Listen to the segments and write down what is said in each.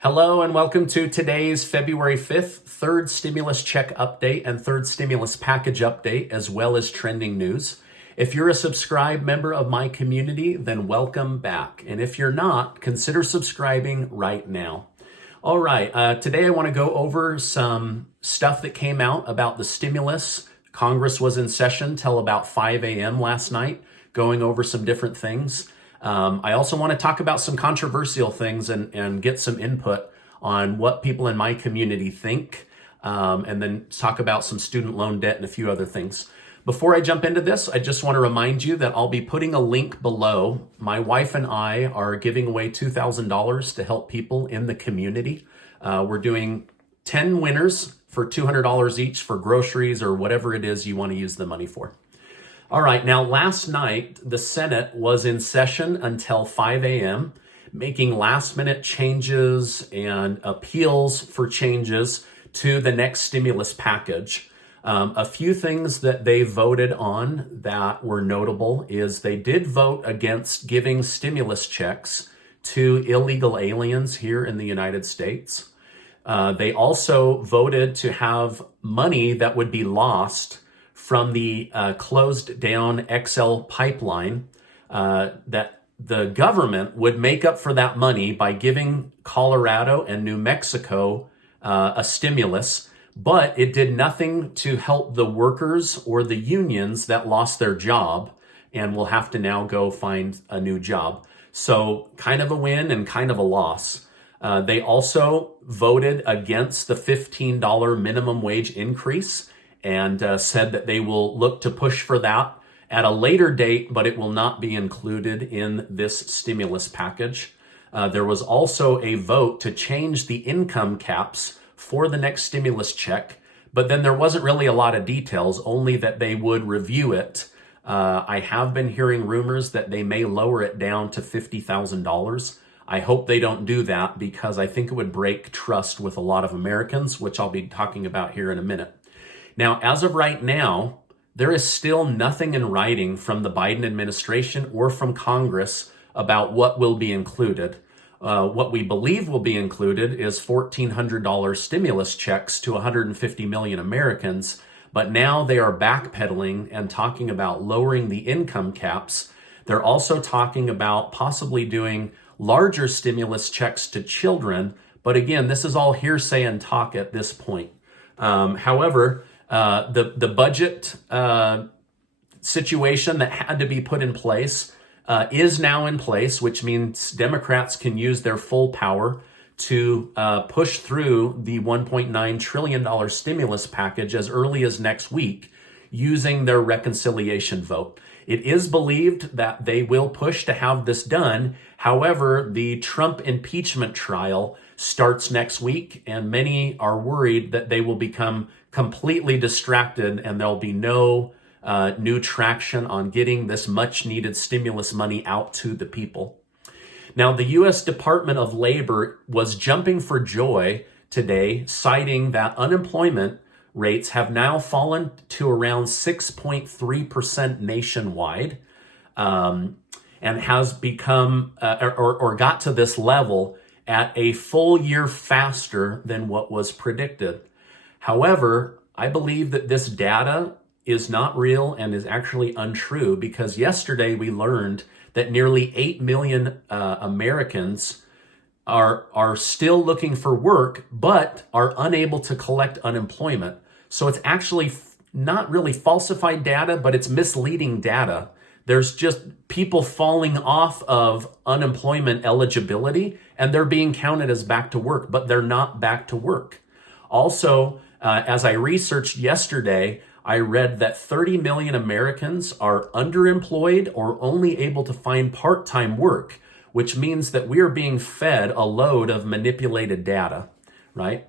Hello and welcome to today's February 5th third stimulus check update and third stimulus package update, as well as trending news. If you're a subscribed member of my community, then welcome back. And if you're not, consider subscribing right now. All right, today I want to go over some stuff that came out about the stimulus. Congress was in session till about 5 a.m. last night, going over some different things. I also want to talk about some controversial things and get some input on what people in my community think, and then talk about some student loan debt and a few other things. Before I jump into this, I just want to remind you that I'll be putting a link below. My wife and I are giving away $2,000 to help people in the community. We're doing 10 winners for $200 each for groceries or whatever it is you want to use the money for. All right, now last night, the Senate was in session until 5 a.m., making last minute changes and appeals for changes to the next stimulus package. A few things that they voted on that were notable is they did vote against giving stimulus checks to illegal aliens here in the United States. They also voted to have money that would be lost from the closed down XL pipeline, that the government would make up for that money by giving Colorado and New Mexico a stimulus, but it did nothing to help the workers or the unions that lost their job and will have to now go find a new job. So kind of a win and kind of a loss. They also voted against the $15 minimum wage increase and said that they will look to push for that at a later date, but it will not be included in this stimulus package. There was also a vote to change the income caps for the next stimulus check, but then there wasn't really a lot of details, only that they would review it. I have been hearing rumors that they may lower it down to $50,000. I hope they don't do that because I think it would break trust with a lot of Americans, which I'll be talking about here in a minute. Now, as of right now, there is still nothing in writing from the Biden administration or from Congress about what will be included. What we believe will be included is $1,400 stimulus checks to 150 million Americans, but now they are backpedaling and talking about lowering the income caps. They're also talking about possibly doing larger stimulus checks to children, but again, this is all hearsay and talk at this point. However, the budget situation that had to be put in place is now in place, which means Democrats can use their full power to push through the $1.9 trillion stimulus package as early as next week using their reconciliation vote. It is believed that they will push to have this done. However, the Trump impeachment trial starts next week, and many are worried that they will become completely distracted and there'll be no new traction on getting this much needed stimulus money out to the people. Now, the U.S. Department of Labor was jumping for joy today, citing that unemployment rates have now fallen to around 6.3% nationwide, and has become or got to this level at a full year faster than what was predicted. However, I believe that this data is not real and is actually untrue, because yesterday we learned that nearly 8 million Americans are still looking for work, but are unable to collect unemployment. So it's actually not really falsified data, but it's misleading data. There's just people falling off of unemployment eligibility and they're being counted as back to work, but they're not back to work. Also, as I researched yesterday, I read that 30 million Americans are underemployed or only able to find part-time work, which means that we are being fed a load of manipulated data, right?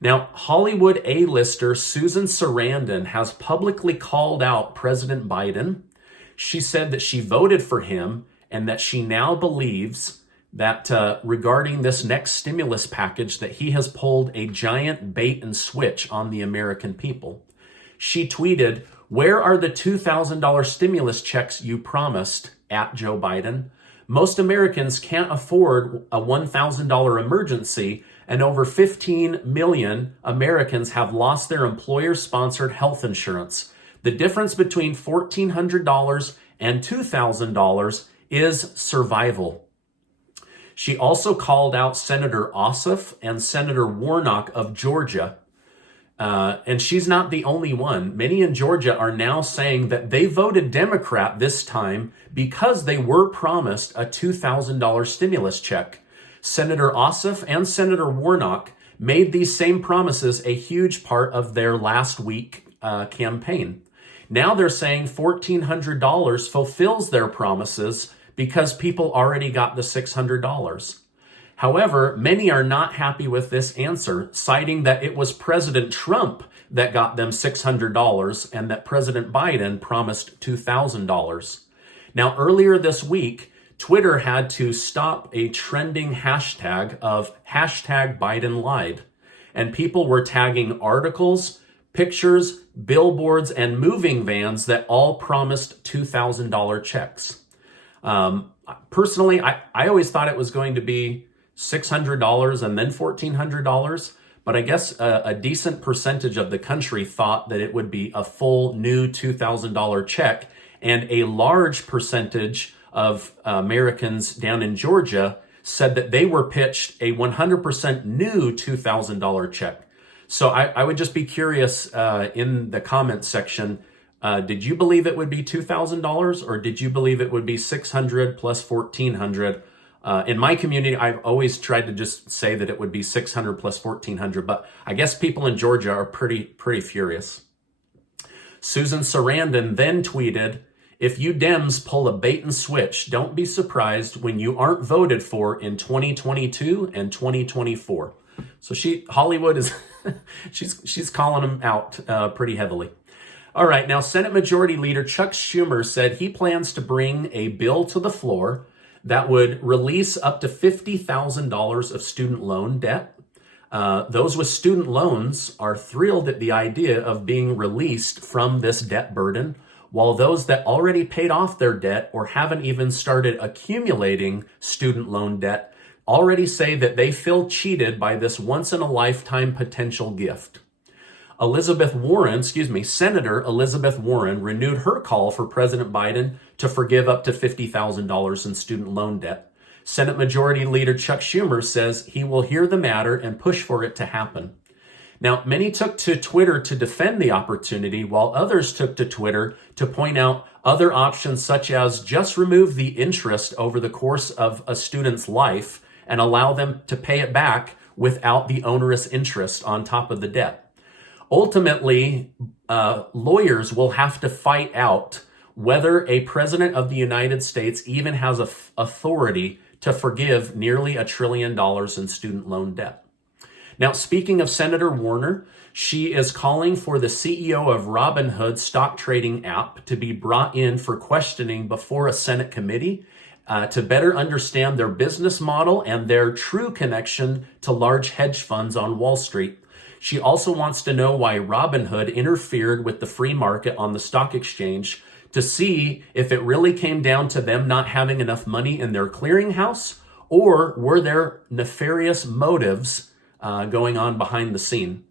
Now, Hollywood A-lister Susan Sarandon has publicly called out President Biden. She said that she voted for him and that she now believes that regarding this next stimulus package, that he has pulled a giant bait and switch on the American people. She tweeted, "Where are the $2,000 stimulus checks you promised?" at Joe Biden. Most Americans can't afford a $1,000 emergency, and over 15 million Americans have lost their employer-sponsored health insurance. The difference between $1,400 and $2,000 is survival. She also called out Senator Ossoff and Senator Warnock of Georgia. And she's not the only one. Many in Georgia are now saying that they voted Democrat this time because they were promised a $2,000 stimulus check. Senator Ossoff and Senator Warnock made these same promises a huge part of their last week campaign. Now they're saying $1,400 fulfills their promises because people already got the $600. However, many are not happy with this answer, citing that it was President Trump that got them $600 and that President Biden promised $2,000. Now, earlier this week, Twitter had to stop a trending hashtag of hashtag Biden lied, and people were tagging articles, pictures, billboards, and moving vans that all promised $2,000 checks. Personally, I always thought it was going to be $600 and then $1,400, but I guess a decent percentage of the country thought that it would be a full new $2,000 check, and a large percentage of Americans down in Georgia said that they were pitched a 100% new $2,000 check. So I would just be curious in the comments section, did you believe it would be $2,000 or did you believe it would be $600 plus $1,400? In my community, I've always tried to just say that it would be $600 plus $1,400, but I guess people in Georgia are pretty furious. Susan Sarandon then tweeted, "If you Dems pull a bait and switch, don't be surprised when you aren't voted for in 2022 and 2024. So Hollywood is, she's calling them out pretty heavily. All right, now Senate Majority Leader Chuck Schumer said he plans to bring a bill to the floor that would release up to $50,000 of student loan debt. Those with student loans are thrilled at the idea of being released from this debt burden, while those that already paid off their debt or haven't even started accumulating student loan debt already say that they feel cheated by this once-in-a-lifetime potential gift. Senator Elizabeth Warren renewed her call for President Biden to forgive up to $50,000 in student loan debt. Senate Majority Leader Chuck Schumer says he will hear the matter and push for it to happen. Now, many took to Twitter to defend the opportunity, while others took to Twitter to point out other options, such as just remove the interest over the course of a student's life and allow them to pay it back without the onerous interest on top of the debt. Ultimately, lawyers will have to fight out whether a president of the United States even has authority to forgive nearly $1 trillion in student loan debt. Now, speaking of Senator Warner, she is calling for the CEO of Robinhood stock trading app to be brought in for questioning before a Senate committee to better understand their business model and their true connection to large hedge funds on Wall Street. She also wants to know why Robinhood interfered with the free market on the stock exchange to see if it really came down to them not having enough money in their clearinghouse, or were there nefarious motives going on behind the scene.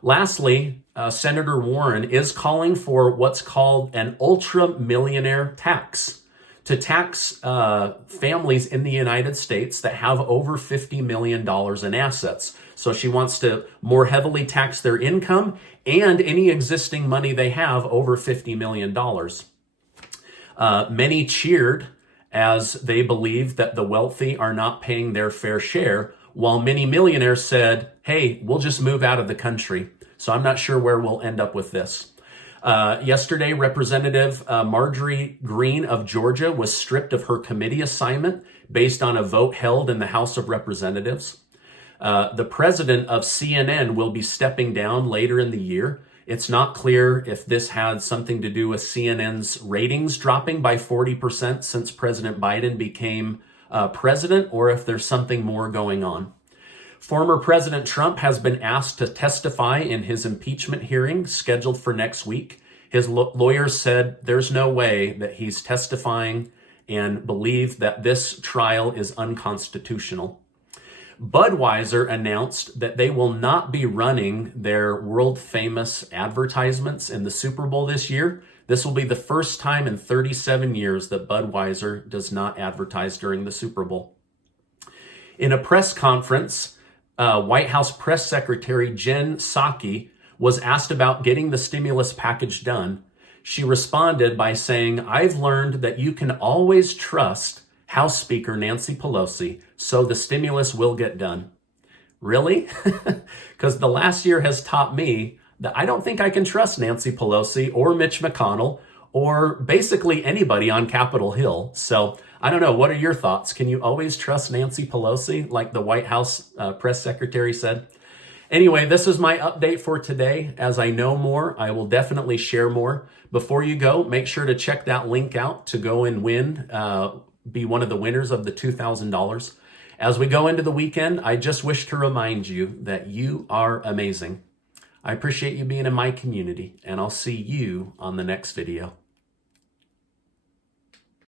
Lastly, Senator Warren is calling for what's called an ultra-millionaire tax to tax families in the United States that have over $50 million in assets. So she wants to more heavily tax their income and any existing money they have over $50 million. Many cheered as they believe that the wealthy are not paying their fair share, while many millionaires said, hey, we'll just move out of the country. So I'm not sure where we'll end up with this. Yesterday, Representative Marjorie Greene of Georgia was stripped of her committee assignment based on a vote held in the House of Representatives. The president of CNN will be stepping down later in the year. It's not clear if this had something to do with CNN's ratings dropping by 40% since President Biden became president, or if there's something more going on. Former President Trump has been asked to testify in his impeachment hearing scheduled for next week. His lawyers said there's no way that he's testifying and believe that this trial is unconstitutional. Budweiser announced that they will not be running their world famous advertisements in the Super Bowl this year. This will be the first time in 37 years that Budweiser does not advertise during the Super Bowl. In a press conference, White House Press Secretary Jen Psaki was asked about getting the stimulus package done. She responded by saying, "I've learned that you can always trust House Speaker Nancy Pelosi, so the stimulus will get done." Really? Because the last year has taught me that I don't think I can trust Nancy Pelosi or Mitch McConnell or basically anybody on Capitol Hill. So I don't know. What are your thoughts? Can you always trust Nancy Pelosi, like the White House press secretary said? Anyway, this is my update for today. As I know more, I will definitely share more. Before you go, make sure to check that link out to go and win, be one of the winners of the $2,000. As we go into the weekend, I just wish to remind you that you are amazing. I appreciate you being in my community, and I'll see you on the next video.